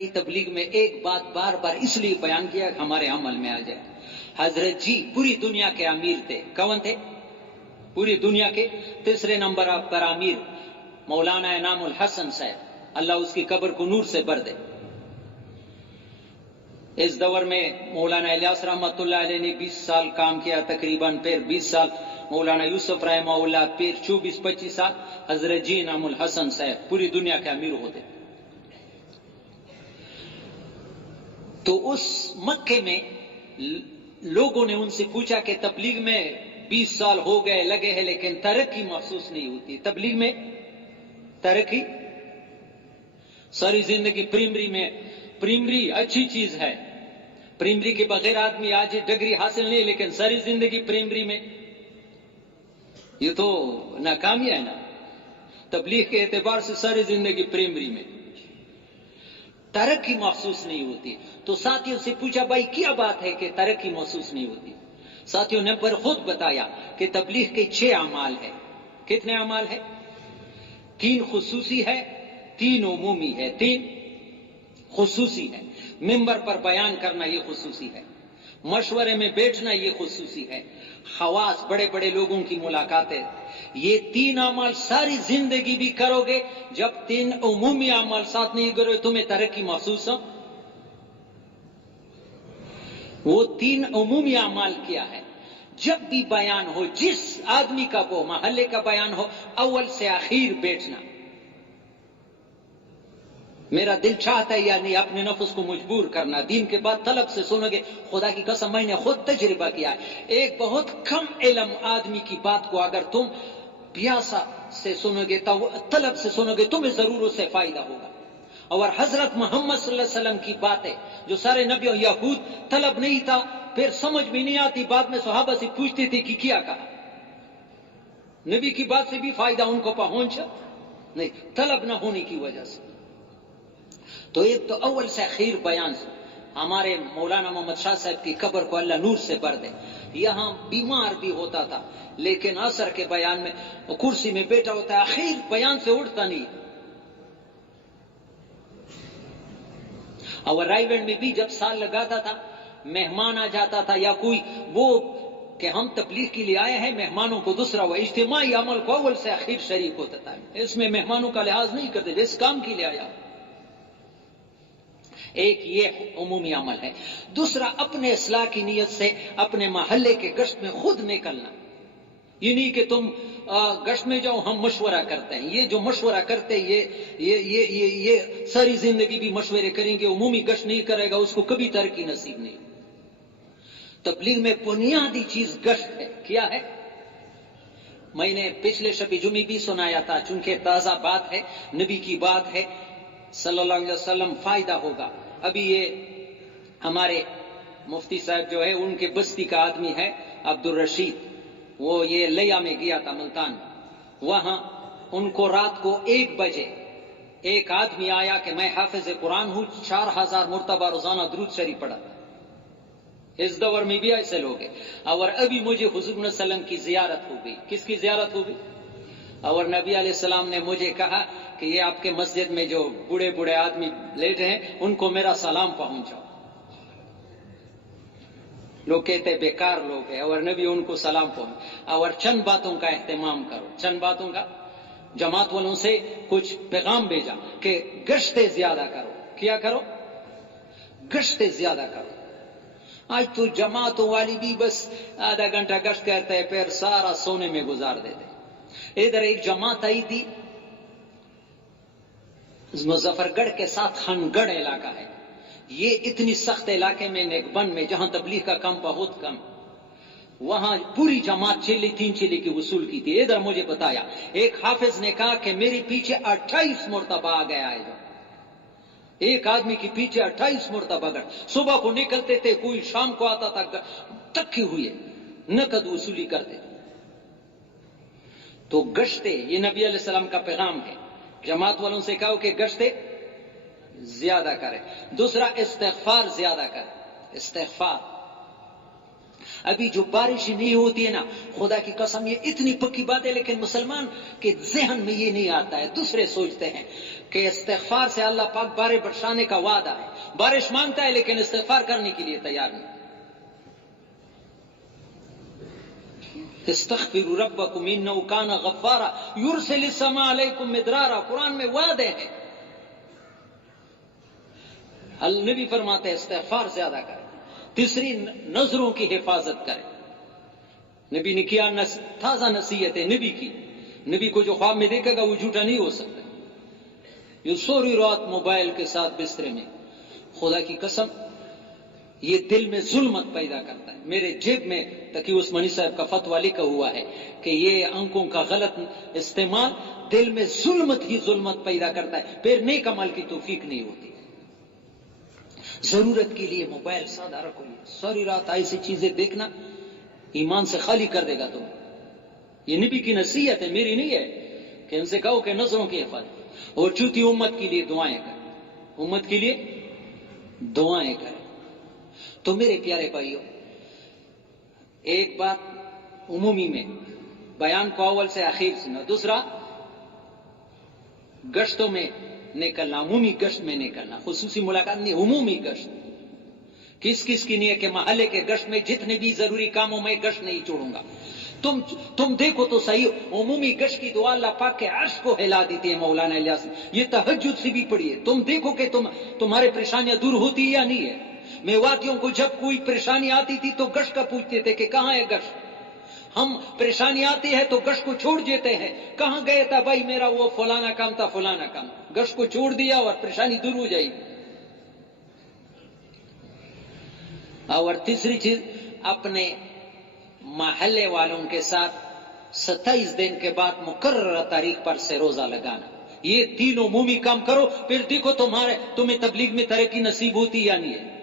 تبلیغ میں ایک بات بار بار اس لیے بیان کیا کہ ہمارے عمل میں آ جائے۔ حضرت جی پوری دنیا کے امیر تھے۔ کون تھے؟ پوری دنیا کے تیسرے نمبر پر امیر مولانا انعام الحسن صاحب، اللہ اس کی قبر کو نور سے بھر دے۔ اس دور میں مولانا الیاس رحمۃ اللہ علیہ نے 20 سال کام کیا تقریباً، پھر 20 سال مولانا یوسف رحمہ اللہ، پھر 24-25 سال حضرت جی انعام الحسن صاحب پوری دنیا کے امیر ہوتے۔ تو اس مکے میں لوگوں نے ان سے پوچھا کہ تبلیغ میں 20 سال ہو گئے لگے ہیں لیکن ترقی محسوس نہیں ہوتی، تبلیغ میں ترقی؟ ساری زندگی پریمری اچھی چیز ہے، پریمری کے بغیر آدمی آج ڈگری حاصل نہیں، لیکن ساری زندگی پریمری میں، یہ تو ناکامی ہے نا۔ تبلیغ کے اعتبار سے ساری زندگی پریمری میں، ترقی محسوس نہیں ہوتی۔ تو ساتھیوں سے پوچھا بھائی کیا بات ہے کہ ترقی محسوس نہیں ہوتی؟ ساتھیوں نے پر خود بتایا کہ تبلیغ کے 6 اعمال ہیں۔ کتنے اعمال ہیں؟ 3 خصوصی ہے، 3 عمومی ہے، 3 خصوصی ہے۔ ممبر پر بیان کرنا یہ خصوصی ہے، مشورے میں بیٹھنا یہ خصوصی ہے، خواص بڑے بڑے لوگوں کی ملاقاتیں، یہ 3 اعمال ساری زندگی بھی کرو گے، جب 3 عمومی اعمال ساتھ نہیں کرو تمہیں ترقی محسوس ہو۔ وہ 3 عمومی اعمال کیا ہے؟ جب بھی بیان ہو، جس آدمی کا وہ محلے کا بیان ہو، اول سے آخر بیٹھنا۔ میرا دل چاہتا ہے یا نہیں، اپنے نفس کو مجبور کرنا، دین کے بعد طلب سے سنو گے، خدا کی قسم میں نے خود تجربہ کیا ہے، ایک بہت کم علم آدمی کی بات کو اگر تم پیاسا سے سنو گے، طلب سے سنو گے، تمہیں ضرور اس سے فائدہ ہوگا۔ اور حضرت محمد صلی اللہ علیہ وسلم کی باتیں جو سارے نبیوں، یہود طلب نہیں تھا، پھر سمجھ بھی نہیں آتی، بعد میں صحابہ سے پوچھتے تھے کہ کیا کہا، نبی کی بات سے بھی فائدہ ان کو پہنچا نہیں، طلب نہ ہونے کی وجہ سے۔ تو ایک تو اول سے آخر بیان سے، ہمارے مولانا محمد شاہ صاحب کی قبر کو اللہ نور سے بھر دے، یہاں بیمار بھی ہوتا تھا لیکن عصر کے بیان میں کرسی میں بیٹھا ہوتا ہے، آخر بیان سے اٹھتا نہیں۔ اور رائے گنج میں بھی جب سال لگاتا تھا، مہمان آ جاتا تھا یا کوئی وہ کہ ہم تبلیغ کے لیے آئے ہیں، مہمانوں کو دوسرا وہ اجتماعی عمل کو اول سے آخر شریک ہوتا تھا، اس میں مہمانوں کا لحاظ نہیں کرتے جس کام کے لیے آیا۔ ایک یہ عمومی عمل ہے۔ دوسرا اپنے اصلاح کی نیت سے اپنے محلے کے گشت میں خود نکلنا، یہ نہیں کہ تم گشت میں جاؤ ہم مشورہ کرتے ہیں، یہ جو مشورہ کرتے ہیں یہ ساری زندگی بھی مشورے کریں گے، عمومی گشت نہیں کرے گا اس کو کبھی ترقی نصیب نہیں۔ تبلیغ میں بنیادی چیز گشت ہے۔ کیا ہے؟ میں نے پچھلے شب جمعہ بھی سنایا تھا، چونکہ تازہ بات ہے، نبی کی بات ہے صلی اللہ علیہ وسلم، فائدہ ہوگا۔ ابھی یہ ہمارے مفتی صاحب جو ہے ان کے بستی کا آدمی ہے عبد الرشید، وہ یہ لیا میں گیا تھا ملتان، وہاں ان کو رات کو 1 بجے ایک آدمی آیا کہ میں حافظ قرآن ہوں، 4000 مرتبہ روزانہ درود شریف پڑھا۔ اس دور میں بھی ایسے لوگ ہیں۔ اور ابھی مجھے حضور صلی اللہ علیہ وسلم کی زیارت ہو گئی۔ کس کی زیارت ہو گئی؟ اور نبی علیہ السلام نے مجھے کہا کہ یہ آپ کے مسجد میں جو بوڑھے بوڑھے آدمی لیٹے ہیں ان کو میرا سلام پہنچاؤ۔ لوگ کہتے بیکار لوگ ہیں، اور نبی ان کو سلام پہنچ، اور چند باتوں کا اہتمام کرو، چند باتوں کا، جماعت والوں سے کچھ پیغام بھیجا کہ گشتیں زیادہ کرو۔ کیا کرو؟ گشتیں زیادہ کرو۔ آج تو جماعتوں والی بھی بس آدھا گھنٹہ گشت کرتے ہیں پھر سارا سونے میں گزار دیتے۔ ادھر ایک جماعت آئی تھی، مظفر گڑھ کے ساتھ خان گڑھ علاقہ ہے، یہ اتنی سخت علاقے میں نیکبند میں جہاں تبلیغ کا کام بہت کم، وہاں پوری جماعت 3 چیلے کی وصول کی تھی۔ ادھر مجھے بتایا ایک حافظ نے کہا کہ میرے پیچھے 28 مرتبہ آ گیا ہے، جو ایک آدمی کے پیچھے 28 مرتبہ گڑھ، صبح کو نکلتے تھے، کوئی شام کو آتا تھا، تکی ہوئے نقد وصولی کرتے تھے۔ تو گشتے، یہ نبی علیہ السلام کا پیغام ہے، جماعت والوں سے کہو کہ گشتے زیادہ کریں۔ دوسرا استغفار زیادہ کریں، استغفار۔ ابھی جو بارش ہی نہیں ہوتی ہے نا، خدا کی قسم یہ اتنی پکی بات ہے، لیکن مسلمان کے ذہن میں یہ نہیں آتا ہے. دوسرے سوچتے ہیں کہ استغفار سے اللہ پاک بارش برسانے کا وعدہ ہے، بارش مانگتا ہے لیکن استغفار کرنے کے لیے تیار نہیں. استغفروا ربکم انہ کان غفارا یرسل السماء علیکم مدرارا، قرآن میں وعدے ہیں. النبی فرماتے ہیں استغفار زیادہ کریں. تیسری نظروں کی حفاظت کریں. نبی نے کیا تازہ نصیحت ہے نبی کی. نبی کو جو خواب میں دیکھے گا وہ جھوٹا نہیں ہو سکتا. یہ سوری رات موبائل کے ساتھ بسترے میں، خدا کی قسم یہ دل میں ظلمت پیدا کرتا ہے. میرے جیب میں تقی عثمانی صاحب کا فتویٰ لکھا ہوا ہے کہ یہ آنکھوں کا غلط استعمال دل میں ظلمت ہی ظلمت پیدا کرتا ہے، پھر نیک عمل کی توفیق نہیں ہوتی. ضرورت کے لیے موبائل سادہ رکھو. ساری رات ایسی چیزیں دیکھنا ایمان سے خالی کر دے گا تم. یہ نبی کی نصیحت ہے، میری نہیں ہے کہ ان سے کہو کہ نظروں کی حفاظت. اور چوتھی امت کے لیے دعائیں کریں، امت کے لیے دعائیں کریں. تو میرے پیارے بھائیوں، ایک بات عمومی میں بیان کو اول سے آخر سنا. دوسرا گشتوں میں نکلنا، عمومی گشت میں نکلنا، خصوصی ملاقات نہیں، عمومی گشت. کس کس کی نہیں ہے کہ محلے کے گشت میں جتنے بھی ضروری کاموں میں گشت نہیں چھوڑوں گا. تم دیکھو تو صحیح، عمومی گشت کی دعا اللہ پاک کے عرش کو ہلا دیتی ہے. مولانا الیاس یہ تہجد سے بھی پڑھی ہے. تم دیکھو کہ تمہارے پریشانیاں دور ہوتی یا نہیں ہے. میواتیوں کو جب کوئی پریشانی آتی تھی تو گشت کا پوچھتے تھے کہ کہاں ہے گشت. ہم پریشانی آتی ہے تو گشت کو چھوڑ دیتے ہیں. کہاں گئے تھا بھائی میرا وہ فلانا کام تھا فلانا کام. گشت کو چھوڑ دیا اور پریشانی دور ہو جائے گی. اور تیسری چیز، اپنے محلے والوں کے ساتھ 27 دن کے بعد مقررہ تاریخ پر سے روزہ لگانا. یہ تین عمومی کام کرو، پھر دیکھو تمہیں تبلیغ میں ترقی نصیب ہوتی یا نہیں ہے.